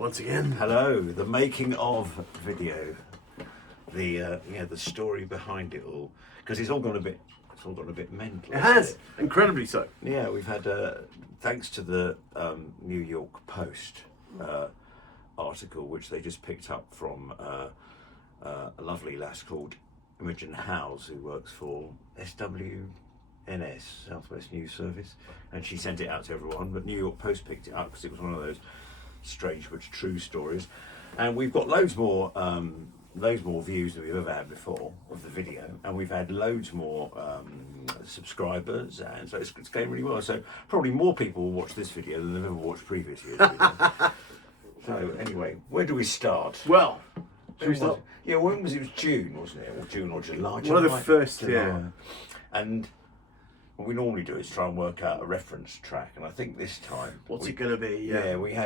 once again. Hello, the making of video, the story behind it all, because it's all gone a bit mental. It has, incredibly so. Yeah, we've had thanks to the New York Post article, which they just picked up from a lovely lass called Imogen Howes, who works for SWNS, Southwest News Service, and she sent it out to everyone. But New York Post picked it up because it was one of those strange but true stories, and we've got loads more views than we've ever had before of the video, and we've had loads more subscribers, and so it's going really well. So probably more people will watch this video than they've ever watched previous years. So anyway, where do we start? Well, should we start? Yeah, when was it? It was June, wasn't it? Or June or July? One of the first, July. yeah. And what we normally do is try and work out a reference track, and I think this time, What's it going to be? Yeah, we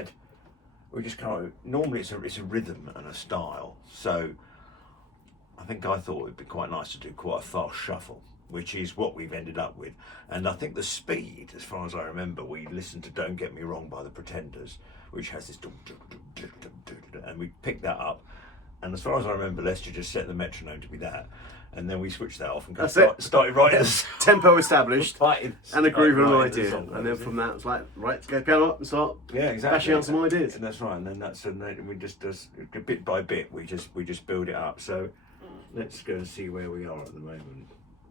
just kind of, normally it's a rhythm and a style, so I thought it'd be quite nice to do quite a fast shuffle, which is what we've ended up with. And I think the speed, as far as I remember, we listened to Don't Get Me Wrong by the Pretenders, which has this and we picked that up, and as far as I remember, Lester just set the metronome to be that, and then we switched that off and started writing tempo established and a groove and an writing the idea, song, and then from that it's like, right, let's get piano up and start bashing out some ideas. And that's right, and then we just bit by bit we just build it up. So let's go and see where we are at the moment.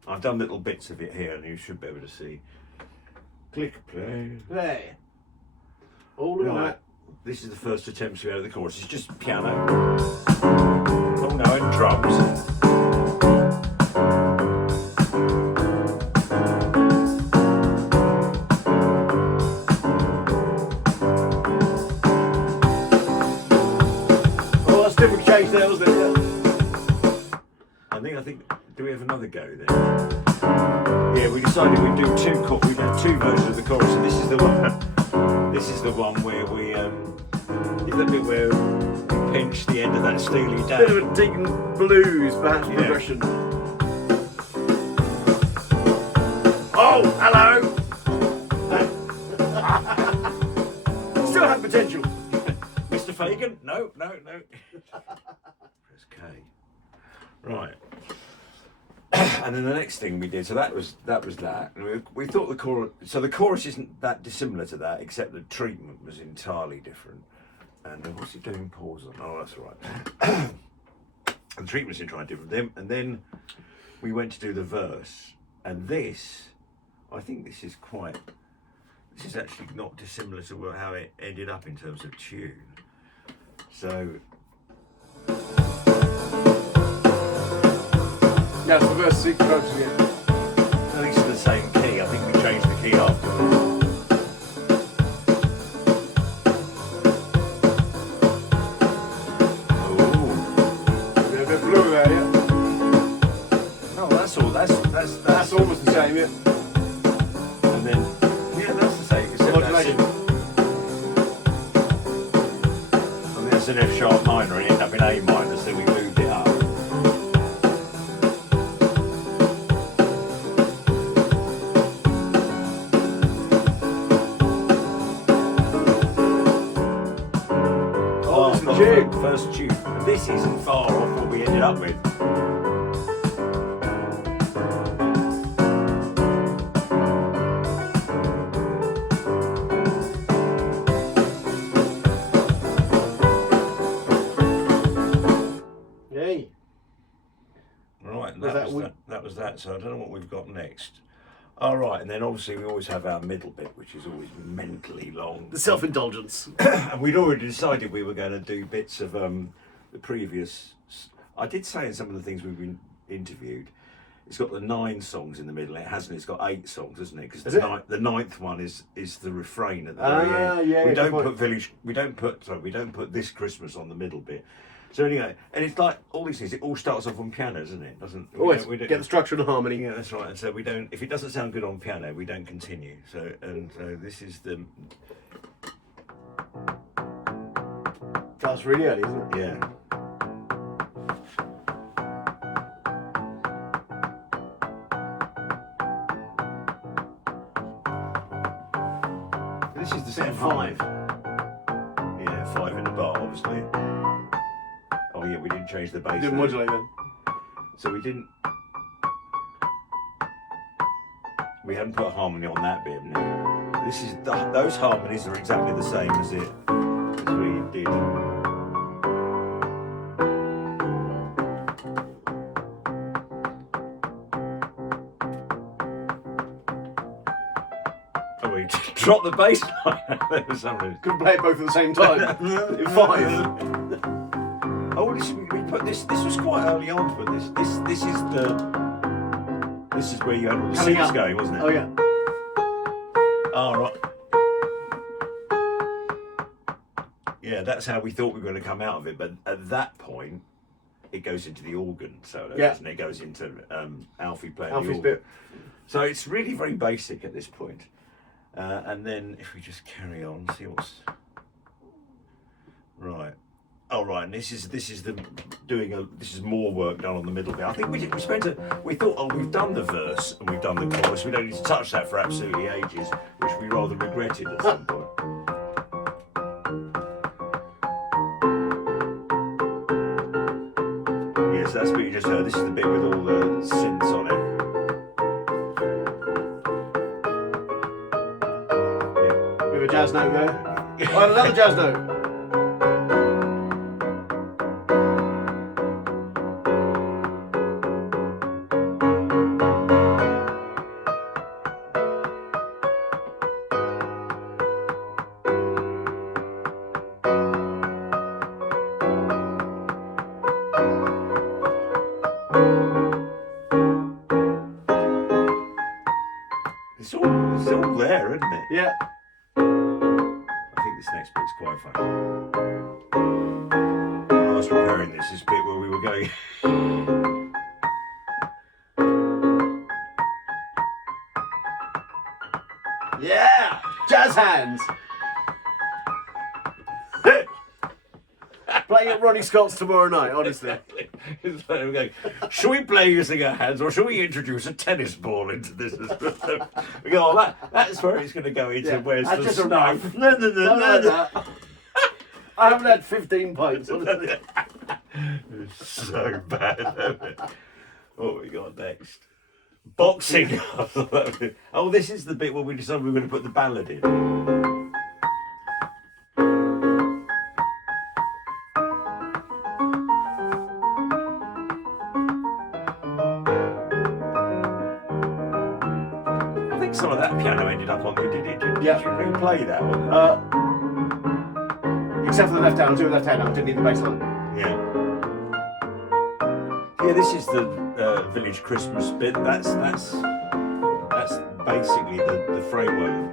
I've done little bits of it here, and you should be able to see. Click play. Play. All of that. This is the first attempt to go to the chorus. It's just piano. Oh no, and drums. Different change there, wasn't it? I think. Do we have another go then? Yeah, we decided we'd do we'd have two versions of the chorus, and this is the one. This is the one where we is the bit where we pinch the end of that Steely Dan. Bit of a Deacon blues, perhaps, progression. Oh, hello. Still have potential. Mr. Fagan? No. Press K. Right. And then the next thing we did, so that was that. And we thought the chorus, so the chorus isn't that dissimilar to that, except the treatment was entirely different. And what's it doing? Pause on. Oh, that's all right. And the treatment's entirely different. And then we went to do the verse, and this, I think this is actually not dissimilar to how it ended up in terms of tune. So. Yeah, it's the verse sequence again. I think it's the same key. I think we changed the key afterwards. Oh. A bit of blue there, yeah. No, that's all. That's almost the same, yeah. And then, yeah, that's the same. Except Modulation. And there's an F sharp minor and it ended up in A minor, so we moved it up. First tune. And this isn't far off what we ended up with. Yay. Right, that was that. So I don't know what we've got next. All right, and then obviously we always have our middle bit, which is always mentally long. The self-indulgence. And we'd already decided we were going to do bits of the previous. I did say in some of the things we've been interviewed, it's got the 9 songs in the middle. It hasn't. It's got 8 songs, isn't it? Because the ninth one is the refrain at the very end. Yeah. We don't put We don't put This Christmas on the middle bit. So anyway, and it's like all these things. It all starts off on piano, doesn't it? Always get the structure and harmony. Yeah, that's right. And so we don't. If it doesn't sound good on piano, we don't continue. So this is the. That's really early, isn't it? Yeah. This is the Set 5. Yeah, 5 in the bar. obviously. Oh yeah, we didn't change the bass. Didn't modulate then. So we didn't. We hadn't put a harmony on that bit. No. This is those harmonies are exactly the same as we did. Oh, we dropped the bass line. There was something. Couldn't play it both at the same time. In 5. Oh, we put this. This was quite early on to put this. This is the. This is where you had all the Coming synths up. going, wasn't it? Oh yeah. Oh, right. Yeah, that's how we thought we were going to come out of it. But at that point, it goes into the organ solo, Yeah. doesn't it? It goes into Alfie playing Alfie's the organ. bit. So it's really very basic at this point. And then if we just carry on, see what's right. Oh right, and this is the this is more work done on the middle bit. I think we thought, oh, we've done the verse and we've done the chorus. We don't need to touch that for absolutely ages, which we rather regretted at some point. Yes, that's what you just heard. This is the bit with all the synths on it. We have a jazz note there. Oh, another jazz note. It's all there, isn't it? Yeah. I think this next bit's quite funny. When I was preparing this bit where we were going. Yeah. Jazz hands. Playing at Ronnie Scott's tomorrow night, honestly. It's like we're going, shall we play using our hands or shall we introduce a tennis ball into this? We go, oh, that's where it's going to go into. Yeah, Where's that's the just a snuff? knife. No, no, no, Don't no, like no. that. I haven't had 15 pints, honestly. It's so bad. What we got next? Boxing. Oh, this is the bit where we decided we were going to put the ballad in. I think some of that piano ended up on. Did you replay that one? Except for the left hand, I'll do the left hand. I didn't need the bass line. Yeah. Yeah, this is the Village Christmas bit. That's basically the framework.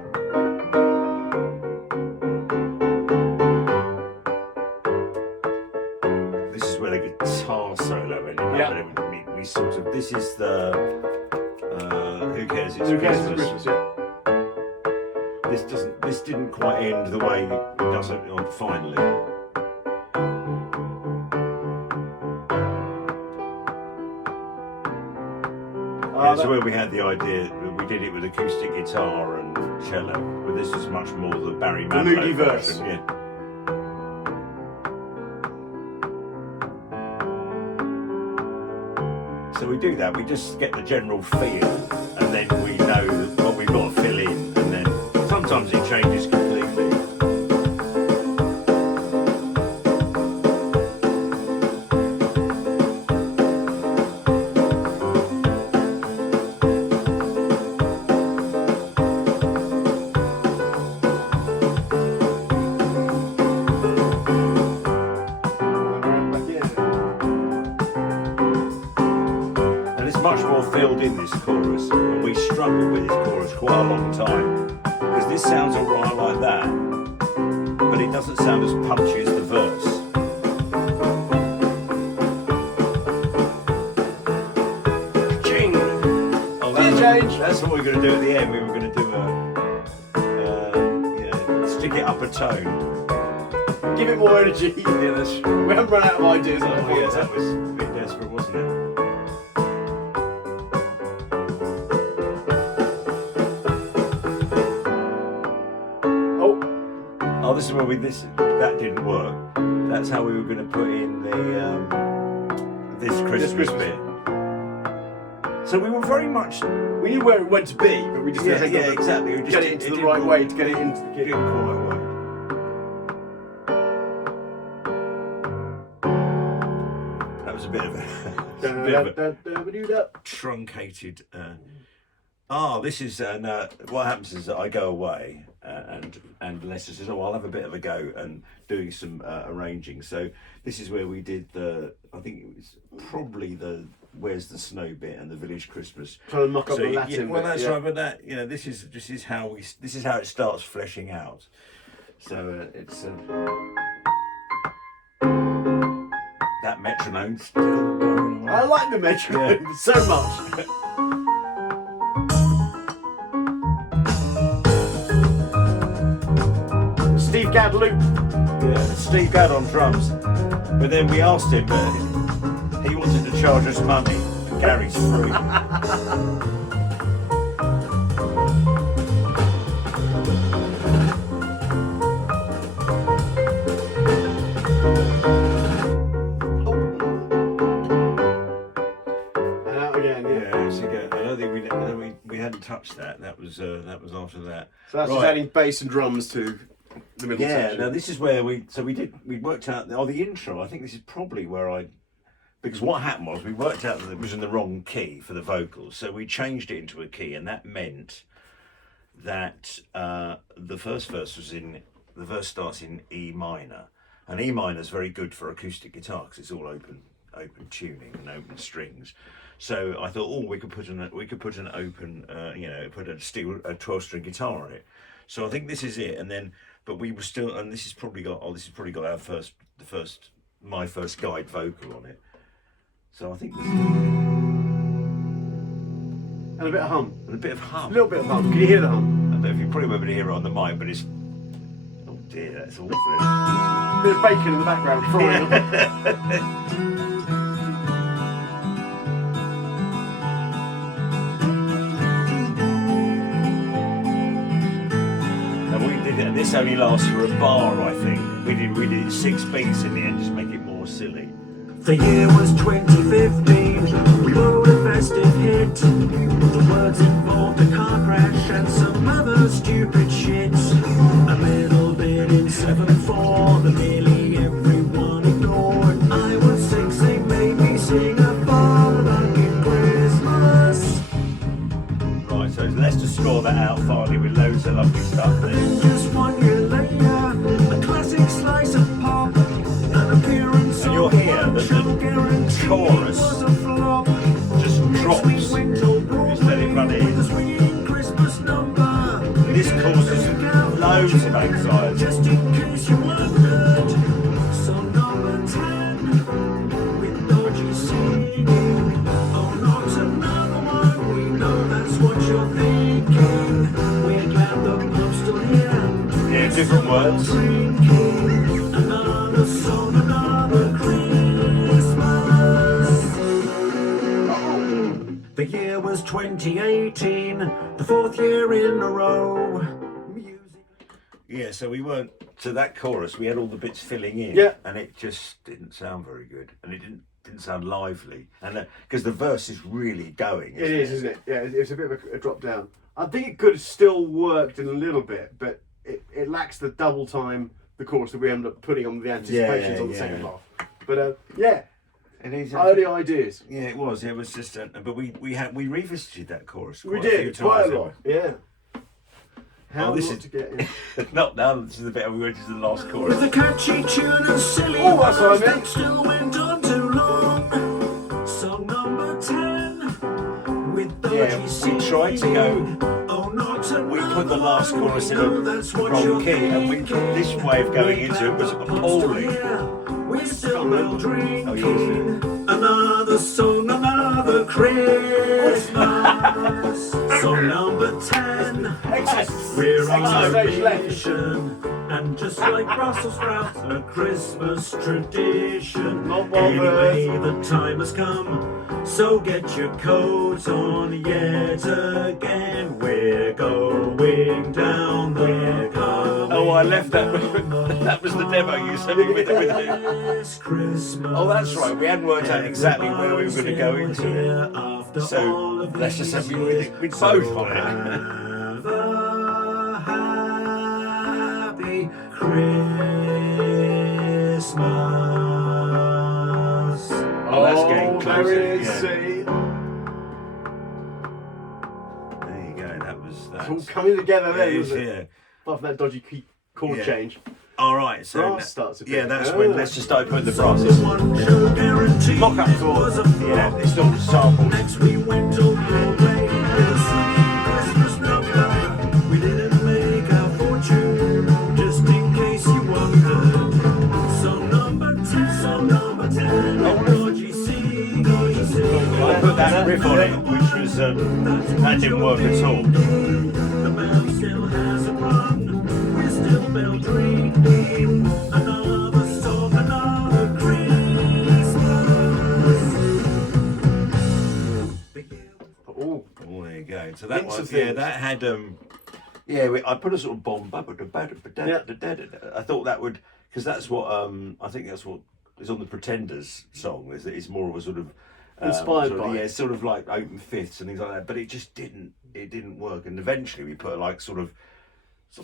This is where the guitar solo ended up. Yeah. And we sort of. This is the. Who cares? It's Who cares? Christmas. It's Christmas, yeah. This didn't quite end the way it does it finally. Yeah, so where we had the idea, we did it with acoustic guitar and cello, but this is much more the Barry Manilow moody verse. version. Yeah. So we do that. We just get the general feel, and then we know what we've got to fill in, and then sometimes it changes completely. Much more filled in this chorus, and we struggled with this chorus quite a long time because this sounds alright like that, but it doesn't sound as punchy as the verse. Ching! Oh, that's what we were going to do at the end. We were going to do stick it up a tone. Give it more energy. Yeah, that's true. We haven't run out of ideas. Oh, yeah, that was a bit desperate, wasn't it? Oh, this is where that didn't work. that's how we were going to put in the this Christmas bit. So we were very much. We knew where it went to be, but we just didn't exactly. We just get it into the right way to get it into the kit. Didn't quite work. That was a bit of a truncated. This is what happens is that I go away and Lester says, "Oh, I'll have a bit of a go and doing some arranging." So this is where we did I think it was probably the Where's the Snow bit and the Village Christmas. Trying to muck up the Latin. Well, that's right, but that this is how it starts fleshing out. So it's that metronome still going on. I like the metronome so much. Steve Gadd loop. Yeah, Steve Gadd on drums. But then we asked him, he wanted to charge us money, and Gary's free. And out again, Yeah, so I don't think we hadn't touched that. That was after that. So that's just adding bass and drums to the middle section. Now this is where we worked out the intro. I think this is probably where because what happened was we worked out that it was in the wrong key for the vocals, so we changed it into a key, and that meant that the first verse starts in E minor, and E minor is very good for acoustic guitar because it's all open tuning and open strings. So I thought, we could put an open, put a 12-string guitar on it. So I think this is it, and then. But we were still, and this has probably got my first guide vocal on it. So I think this is, And a bit of hum. and a bit of hum. A little bit of hum. Can you hear the hum? I don't know if you probably won't be able to hear it on the mic, but it's, oh dear, that's awful. A bit of bacon in the background frying. And this only lasts for a bar, I think. We did 6 beats in the end, just to make it more silly. The year was 2015. We wrote a festive hit. The words involved a car crash and some other stupid shit. A little bit in 7/4 that nearly everyone ignored. I was 6, they made me sing a Father Lucky Christmas. Right, so let's just score that out finally with loads of lovely stuff there. Then just 1 year later, a classic slice of pop, an appearance And you'll on hear that the chorus was a flop. just drops. We went to Just let it run in. the swinging Christmas number. This causes loads of anxiety. Just in case you wondered. Song number 10 with dodgy singing. Oh, not another one. We know that's what you're thinking. We're glad the pub's still here. Yeah, different words. Drinking another song, another Christmas. The year was 2018, the 4th year in a row. Yeah, so we weren't to that chorus. We had all the bits filling in, Yeah. and it just didn't sound very good, and it didn't sound lively, and because the verse is really going. It is, isn't it? Yeah, it's a bit of a drop down. I think it could have still worked in a little bit, but it lacks the double time, the chorus that we end up putting on the anticipations on the second half. But It is. early ideas. Yeah, it was. It was just. But we revisited that chorus. We Quite a few did quite times. a lot. Yeah. How this not is- to get in? Not now. This is the bit we went to the last chorus. With a catchy tune and silly Oh, that's what I words meant. that still went on too long. Song number 10 with dodgy Yeah, we tried to go. Oh, not We another put the last one. chorus in We a know that's what wrong you're key, and thinking. this way of going into it was appalling. We're still well drinking. Oh, yes. Another song, another Christmas. Song number 10. We're on Stage a left. mission, and just like Brussels sprouts, a Christmas tradition. Not bothered. Anyway, the time has come, so get your coats on yet again. We're going down the coming. Oh, I I left that. That was the demo you sent me with it. This Christmas. Oh, that's right. We hadn't worked out exactly where we were going to go into it. So let's just have you with both on it. Have a happy Christmas. Oh, that's getting closer. There it is, Yeah. see? There you go. That was that. It's all coming together there, It is, isn't it? yeah. Apart from that dodgy chord Yeah. change. All right. So Brass starts a bit. yeah, that's Ah. when. Let's just open the brasses. One show guaranteed Mock-up was a chord. flop. Yeah, it's all samples. Next we went all Broadway with a sweet Christmas number. We didn't make our fortune, just in case you wondered. Song number 10, Gorgie C, Gorgie C. I put that riff on it, which was that didn't work at all. The band still hasn't run, we're still bell ringing. Another song, another Christmas. Oh, Oh, there you go. So that Hints one, of yeah, things. that had I put a sort of bomb. I thought that would, because that's what I think that's what is on the Pretenders song. Is that it's more of a sort of Inspired sort of, by. yeah, sort of like open fifths and things like that. But it just didn't work. And eventually we put like sort of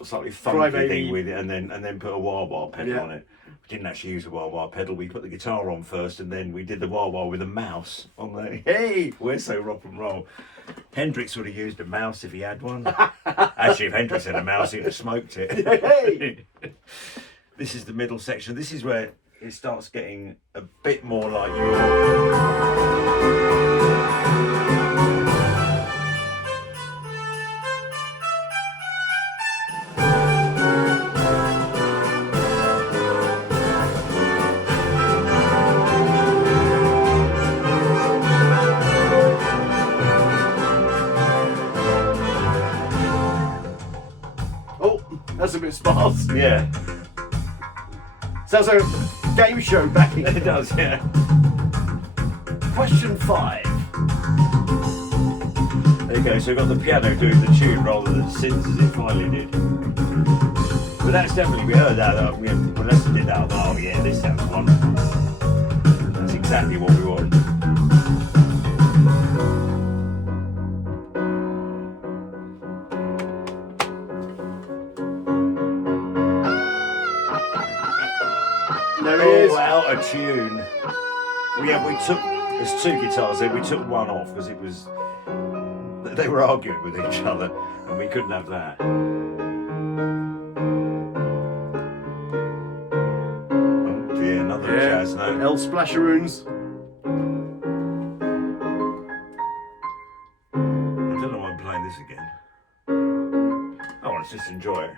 slightly funky Crybaby. thing with it, and then put a wah wah pedal Yeah. on it. We didn't actually use a wah wah pedal. We put the guitar on first, and then we did the wah wah with a mouse on there. Hey, we're so rock and roll. Hendrix would have used a mouse if he had one. Actually, if Hendrix had a mouse, he'd have smoked it. hey! This is the middle section. This is where it starts getting a bit more like. Oh, that's a bit sparse. Yeah, Sounds like a game show backing. it does. Yeah. Question 5. There you go. So we've got the piano doing the tune rather than synths as it finally did. But that's definitely, we heard that. When Lester did that, I thought, oh yeah, this sounds wonderful. That's exactly what we want. There he is. Oh, out of tune. We took, there's two guitars there, we took one off because it was, they were arguing with each other and we couldn't have that. Oh dear, another jazz note. El Splasheroons. I don't know why I'm playing this again. Oh, let's just enjoy it.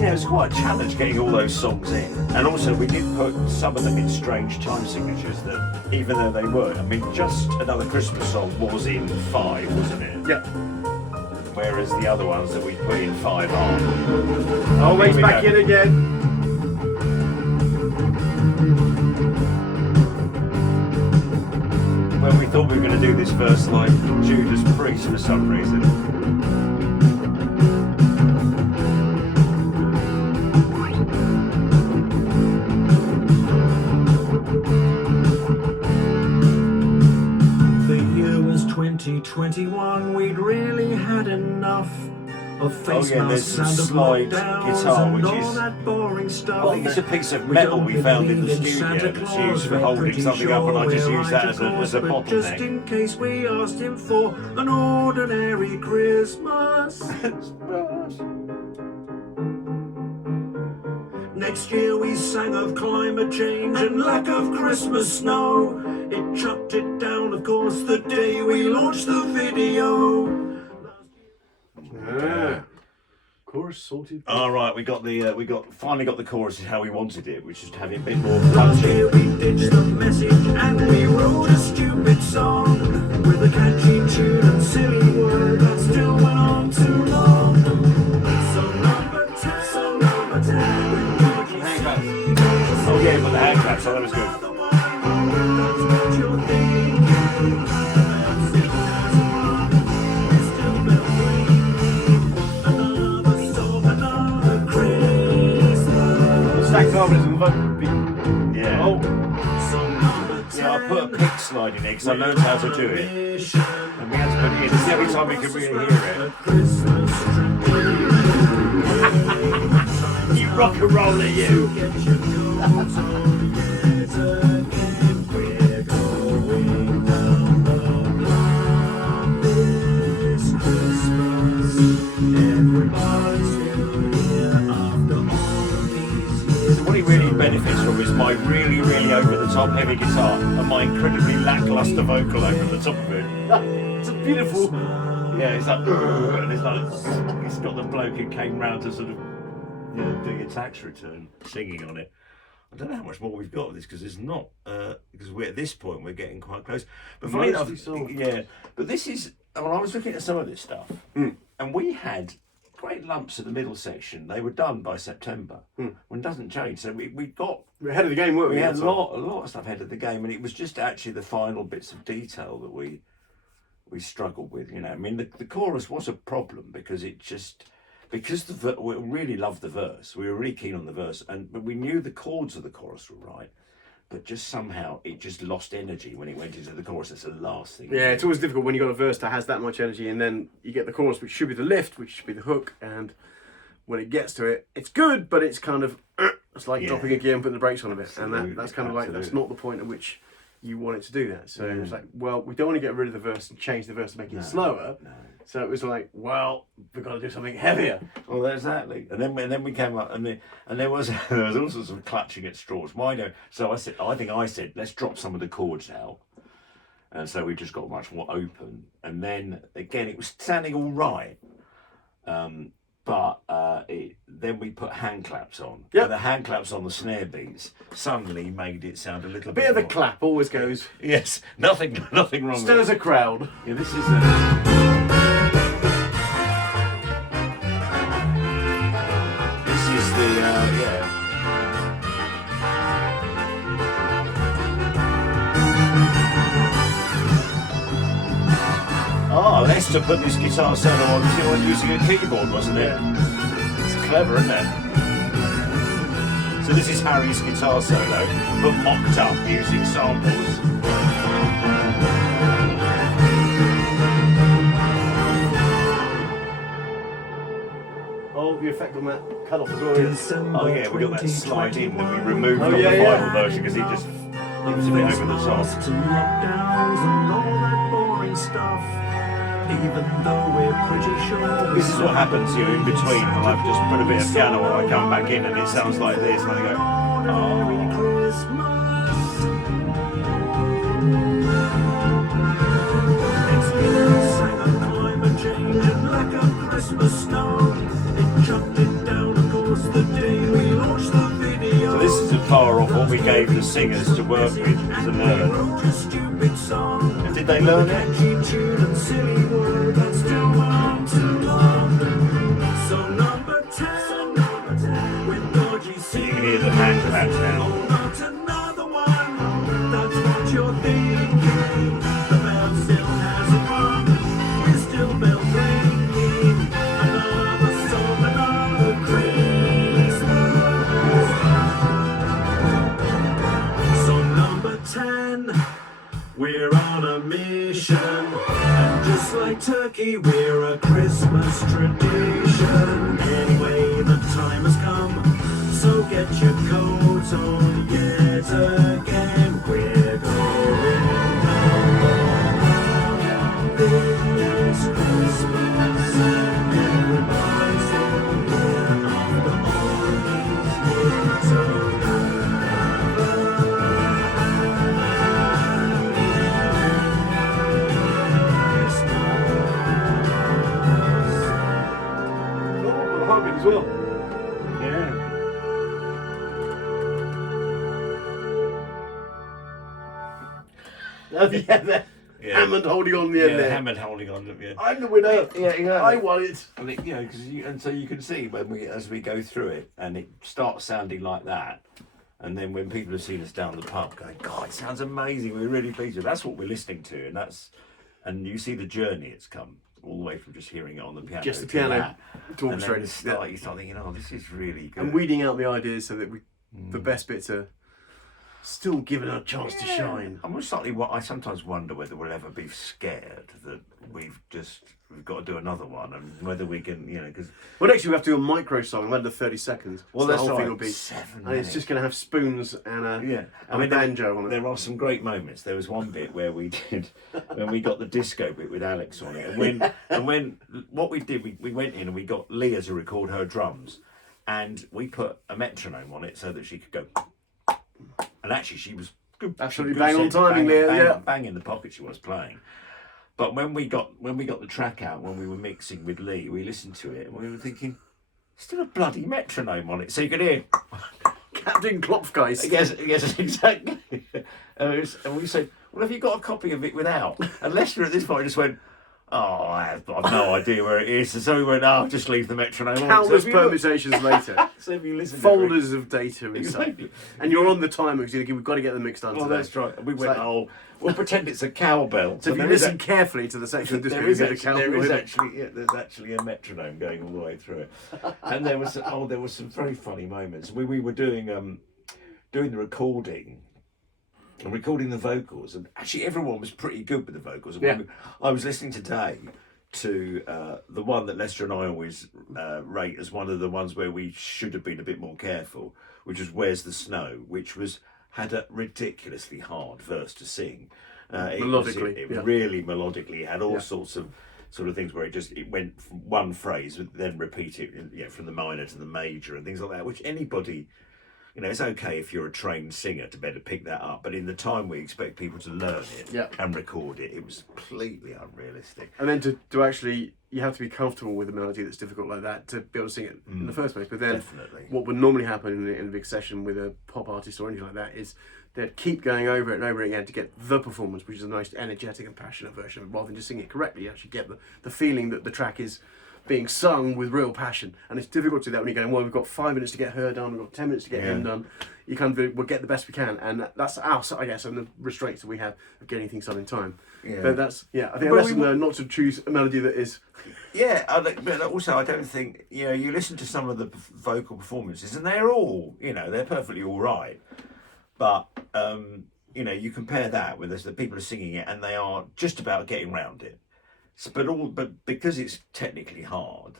Yeah, it was quite a challenge getting all those songs in. And also we did put some of them in strange time signatures that, even though they were, I mean, Just Another Christmas Song was in 5, wasn't it? Yeah. Whereas the other ones that we put in 5 aren't. Oh, Here he's we back go. in again. When we thought we were going to do this verse like Judas Priest for some reason. The year was 2021, we'd really had enough of face yeah, there's masks some and slide lockdowns guitar, and which all is- that boring stuff. I think it's a piece of We metal don't we found in the believe in studio Santa that's Claus, used for we're holding pretty something up, and I just sure use that we're as a right, of course, but just bottleneck. in case we asked him for an ordinary Christmas. Next year we sang of climate change and lack of Christmas snow. It chucked it down, of course, the day we launched the video. Yeah. Chorus sorted. All right, we finally got the chorus is how we wanted it, which is to have it a bit more Last punchy. year we ditched the message and we wrote a stupid song with a catchy tune and silly word that still went on too long. So number 10, with Georgie Hang on. C. Oh yeah, but the hand clap, so that was good. That's what you're thinking. The bell still hasn't rung. We're still bell ringing. Another storm, another Christmas. Stack carpet isn't fun. Yeah. Oh, Song number 10. Yeah, I put a pick slide in it because I learned how to do it. Mission. And we had to put it in. This is every time we could really hear A Christmas tradition. it. You rock and roll at you. Get your coats on yet again. We're going down the block this Christmas. Everybody's still here after all these years. So what he really benefits from is my really, really over-the-top heavy guitar and my incredibly lackluster vocal over the top of it. it's a beautiful. Yeah, it's like, and it's like, it's got the bloke who came round to sort of, you know, do your tax return, singing on it. I don't know how much more we've got of this because there's not, because we're at this point we're getting quite close. But funny enough, Mostly so. yeah. But this is, I mean, I was looking at some of this stuff, and we had great lumps in the middle section. They were done by September, when it doesn't change. So we got. We're ahead of the game, weren't we? We had That's a all. lot of stuff ahead of the game, and it was just actually the final bits of detail that we struggled with. You know, I mean, the chorus was a problem because it just we really loved the verse. We were really keen on the verse, but we knew the chords of the chorus were right, but just somehow it just lost energy when it went into the chorus. It's the last thing. Yeah, it's always difficult when you got a verse that has that much energy, and then you get the chorus, which should be the lift, which should be the hook, and when it gets to it, it's good, but it's kind of it's like Yeah. dropping a gear and putting the brakes on a bit, Absolutely, and that's kind of like that's absolutely. not the point at which you want it to do that. So it's like, well, we don't want to get rid of the verse and change the verse to make it slower. No. So it was like, well, we've got to do something heavier. Well, exactly. And then we came up, and there was all sorts of clutching at straws. Why no? So I said, let's drop some of the chords out, and so we just got much more open. And then again, it was sounding all right, but then we put hand claps on. Yep. And the hand claps on the snare beats suddenly made it sound a little A bit of a more- clap always goes. Yes, nothing wrong. with Stirs it. a crowd. Yeah, this is the yeah. Ah, Lester put this guitar solo on using a keyboard, wasn't it? It's clever, isn't it? So this is Harry's guitar solo, but mocked up using samples. Oh, the effect on that cut off as well. Yes. December Oh yeah, we got that slide in that we 2021. removed Oh, from yeah, the yeah. final version because it was a bit over the top. To lockdowns and all that boring stuff. Even though we're pretty sure This is what happens, you know, in between. And I've just put a bit of piano and I come back in and it sounds like this, and I go, Merry oh. Christmas. It's been sang of climate change and lack of Christmas snow. It chucked it down, of course, the day we launched the video. So this is a bar off what we gave the singers to work with to And we learn. wrote a stupid song. Did they learn it? Catchy tune and silly word that still went on too long. So number 10, with dodgy So you can hear the hand claps now. Oh, not another one. That's what you're thinking. The bell still hasn't rung. We're still bell ringing. Another song, another Christmas. Song number 10. We're on a mission, and just like turkey, we're a Christmas tradition. Anyway, the time has come, so get your coat on yet again. We're going down this Christmas, and everybody's still here after all these years. So Oh, I'm hoping as well. Yeah. Yeah. Hammond holding on the end Yeah, there. Hammond holding on. Yeah. I'm the winner. Yeah, exactly. I won it. And it, you know, and so you can see when as we go through it, and it starts sounding like that, And then when people have seen us down the pub, going, God, it sounds amazing. We're really pleased with it. That's what we're listening to, and you see the journey it's come all the way from just hearing it on the piano, Just the to piano that. to And then orchestrate. you start thinking, oh, this is really good. And weeding out the ideas so that the best bits are still given a chance to shine. I sometimes wonder whether we'll ever be scared that we've got to do another one, and whether we can, because Well, next we have to do a micro song under 30 seconds. Well, So that's the whole thing right, will be 7 and minutes. it's just going to have spoons and a banjo on it. There are some great moments. There was one bit where we did when we got the disco bit with Alex on it, and when what we did, we went in and we got Leah to record her drums, and we put a metronome on it so that she could go, and actually she was good, Absolutely good bang on sense, timing, Leah. Yeah. bang in the pocket she was playing. But when we got the track out, when we were mixing with Lee, we listened to it and we were thinking, still a bloody metronome on it, so you could hear. Captain Klopfgeist. Yes, exactly. And we said, well, have you got a copy of it without? And Lester at this point just went, oh, I've no idea where it is. And so we went, just leave the metronome on. Countless So permutations later. so if you listen Folders of data and Exactly. stuff. And you're on the timer because we've got to get the mix done Well, today. that's right. And we went, like- we'll pretend it's a cowbell. So if you there is listen carefully to the section of disco, there you is get a actually, cowbell. there's actually a metronome going all the way through it, and there was some very funny moments. We were doing the recording and recording the vocals, and actually everyone was pretty good with the vocals. And Yeah. I was listening today to the one that Lester and I always rate as one of the ones where we should have been a bit more careful, which was "Where's the Snow," which had a ridiculously hard verse to sing. Melodically, it yeah. really melodically had all Yeah. sorts of sort of things where it went from one phrase, but then repeat it, from the minor to the major and things like that. Which anybody, it's okay if you're a trained singer to better pick that up, but in the time we expect people to learn it Yeah. and record it, it was completely unrealistic. And then to actually, you have to be comfortable with a melody that's difficult like that to be able to sing it in the first place. But then Definitely. what would normally happen in a big session with a pop artist or anything like that is they'd keep going over it and over it again to get the performance, which is a nice energetic and passionate version of it, rather than just singing it correctly. You actually get the feeling that the track is being sung with real passion. And it's difficult to do that when you're going, well, we've got 5 minutes to get her done, we've got 10 minutes to get him done. You kind of, we'll get the best we can. And that's us, I guess, and the restraints that we have of getting things done in time. Yeah. But that's, I think a But lesson learned not to choose a melody that is... Yeah, but also I don't think, you listen to some of the vocal performances and they're all, they're perfectly all right. But, you compare that with the people are singing it and they are just about getting round it. So, but because it's technically hard,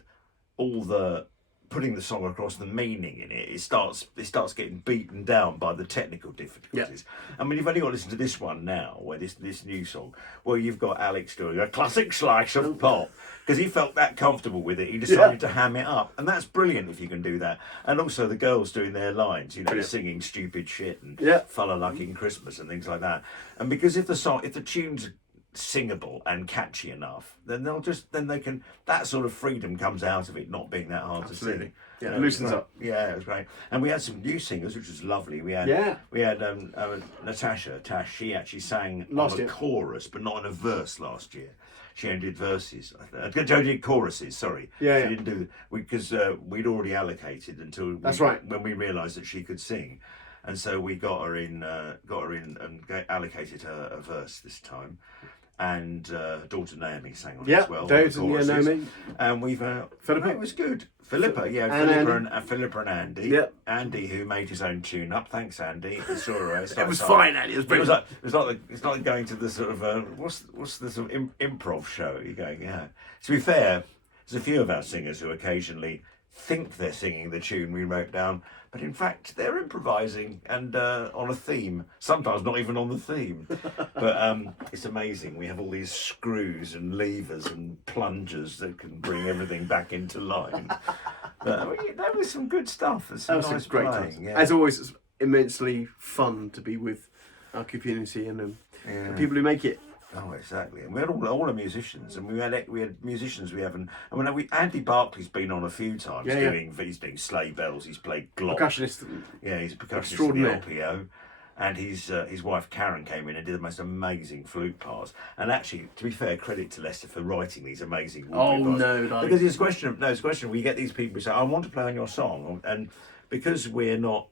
all the putting the song across, the meaning in it, it starts getting beaten down by the technical difficulties. I mean, you've only got to listen to this one now, where this new song, where you've got Alex doing a classic slice of pop, because he felt that comfortable with it, he decided to ham it up, and that's brilliant if you can do that. And also the girls doing their lines, singing stupid shit and Fala Lucky in Christmas and things like that. And because if the tune's singable and catchy enough, then that sort of freedom comes out of it not being that hard to sing. Yeah, it loosens up. Yeah, it was great. And we had some new singers, which was lovely. We had Natasha Tash. She actually sang on a chorus, but not on a verse last year. She only did verses. She did choruses. Sorry. She didn't do because we'd already allocated until when we realised that she could sing. And so we got her in and allocated her a verse this time. And daughter Naomi sang on it as well. Naomi. And we've Philippa. it was good. Philippa Philippa and Andy. Yep. Andy, who made his own tune up. Thanks, Andy. It's all right. It was fine, Andy. It was brilliant. It's like going to the sort of what's the sort of improv show. You're going, To be fair, there's a few of our singers who occasionally think they're singing the tune we wrote down, but in fact they're improvising and on a theme, sometimes not even on the theme. But it's amazing. We have all these screws and levers and plungers that can bring everything back into line. But that was some good stuff. That was great playing. time. As always, it's immensely fun to be with our community and the people who make it. Oh, exactly. And we had all the musicians, and we had musicians. Andy Barclay's been on a few times he's doing sleigh bells. He's played glop. Percussionist. Yeah, he's a percussionist in the LPO, and his wife Karen came in and did the most amazing flute parts. And actually, to be fair, credit to Lester for writing these amazing parts. Because it's a question. We get these people who say, "I want to play on your song," and because we're not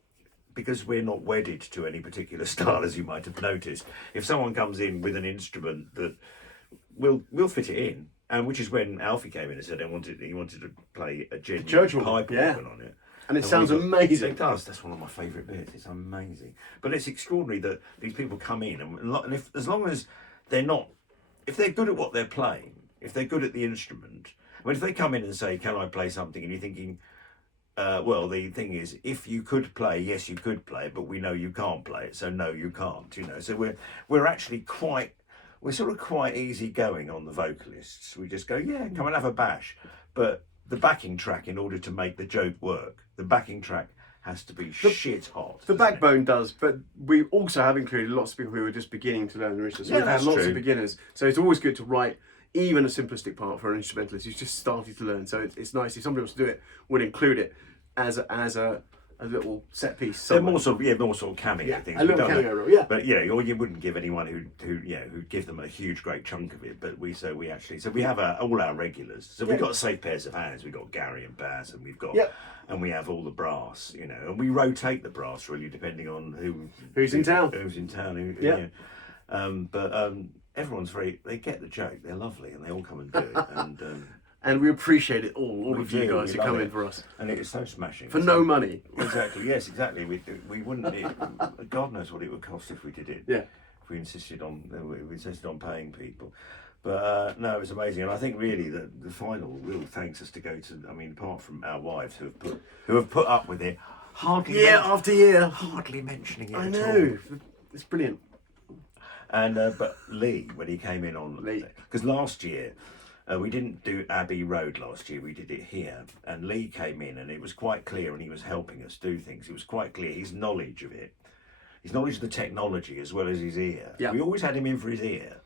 because we're not wedded to any particular style, as you might have noticed, if someone comes in with an instrument that we'll fit it in, and which is when Alfie came in and said he wanted to play a genuine church organ, pipe yeah. organ on it. And it sounds amazing. It does. That's one of my favourite bits. It's amazing. But it's extraordinary that these people come in and if as long as they're not, if they're good at what they're playing, if they're good at the instrument, I mean, if they come in and say, "Can I play something?" and you're thinking, well, the thing is, if you could play, yes, you could play, but we know you can't play it, so no, you can't. You know, so we're actually we're sort of quite easygoing on the vocalists. We just go, yeah, come and have a bash, but the backing track, in order to make the joke work, the backing track has to be shit hot. The doesn't backbone does, but we also have included lots of people who are just beginning to learn the instrument. So Yeah, we've had that's lots true. of beginners. So it's always good to write even a simplistic part for an instrumentalist who's just starting to learn. So it's nice if somebody wants to do it, we'll include it as a little set piece. They're somewhere. more sort of cameo Yeah, things. a little We've done cameo that. role, yeah. But you wouldn't give anyone who'd give them a huge great chunk of it. But we have all our regulars. So we've got safe pairs of hands. We've got Gary and Baz, and we've got and we have all the brass. You know, and we rotate the brass really depending on Who's in town. Who's in town? Yeah. But everyone's they get the joke. They're lovely, and they all come and do it. And And we appreciate it all we of you do, guys we who come love in it. for us. And it's so smashing. For no money. Exactly. Yes. Exactly. We wouldn't. God knows what it would cost if we did it. Yeah. If we insisted on paying people. But no, it was amazing, and I think really that the final real thanks has to go to. I mean, apart from our wives who have put up with it, Year after year. hardly mentioning it I at know. all. It's brilliant. And but Lee, when he came in on, because last year we didn't do Abbey Road last year, we did it here, and Lee came in and it was quite clear, and he was helping us do things. It was quite clear his knowledge of it, his knowledge of the technology as well as his ear. Yeah. We always had him in for his ear,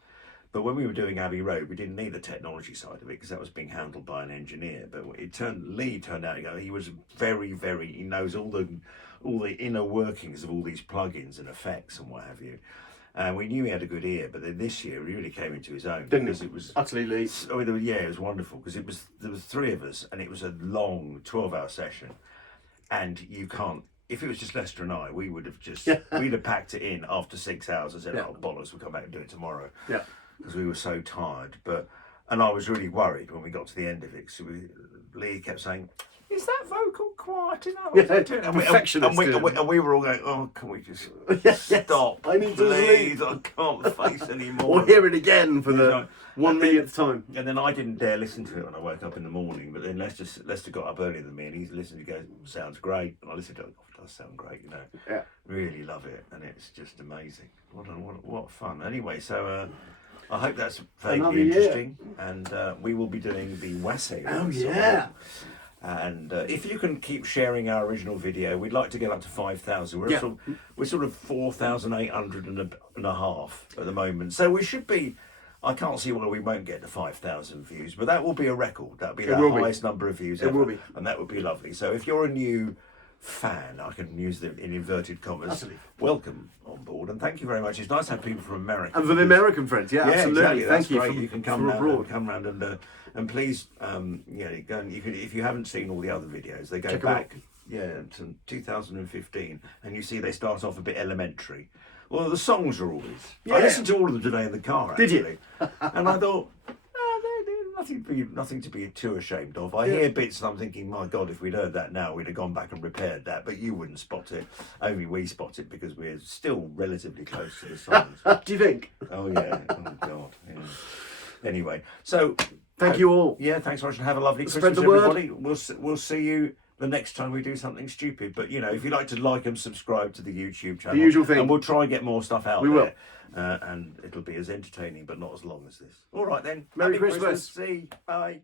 but when we were doing Abbey Road, we didn't need the technology side of it because that was being handled by an engineer. But Lee turned out, he was very, very. He knows all the inner workings of all these plugins and effects and what have you. And we knew he had a good ear, but then this year he really came into his own because it was utterly Lee. I mean, it was wonderful because there was three of us and it was a long 12-hour session, and you can't. If it was just Lester and I, we would have we'd have packed it in after 6 hours and said, "Oh bollocks, we'll come back and do it tomorrow." Yeah. Because we were so tired. And I was really worried when we got to the end of it. So Lee kept saying, "Is that vocal quiet enough?" Perfectionist. And we were all going, "Oh, can we just stop? I need to please. I can't face anymore." We'll hear it again for the 1 millionth time. And then I didn't dare listen to it when I woke up in the morning. But then Lester got up earlier than me, and he listened. He goes, "Sounds great." And I listened to it. Oh, it does sound great, you know. Yeah. Really love it, and it's just amazing. What fun. Anyway, so. I hope that's Another vaguely year. interesting, and we will be doing the Wasse. Oh yeah. And if you can keep sharing our original video, we'd like to get up to 5,000. We're sort of 4,800 and a half at the moment. So we should be. I can't see why we won't get to 5,000 views, but that will be a record. That'll be the highest number of views ever, will be. and that would be lovely. So if you're a new fan, I can use them in inverted commas. Absolutely. Welcome on board, and thank you very much. It's nice to have people from America. And for the American friends, absolutely. Exactly. That's Thank you. great. From, You can come from round abroad. and please, go and you can, if you haven't seen all the other videos, they go Check 'em back, to 2015, and you see they start off a bit elementary. Well, the songs are always. I listened to all of them today in the car. Did Actually, you? And I thought, they're nothing to be too ashamed of. I hear bits and I'm thinking, my God, if we'd heard that now, we'd have gone back and repaired that. But you wouldn't spot it. Only we spot it because we're still relatively close to the songs. Do you think? Oh yeah. Oh God. Yeah. Anyway, so Thank you all. yeah, thanks very much, and have a lovely Spread Christmas, the word. everybody. We'll see you the next time we do something stupid. But if you like to like and subscribe to the YouTube channel, The usual thing. and we'll try and get more stuff out We there. will. And it'll be as entertaining, but not as long as this. All right then. Merry Happy Christmas. See. Bye.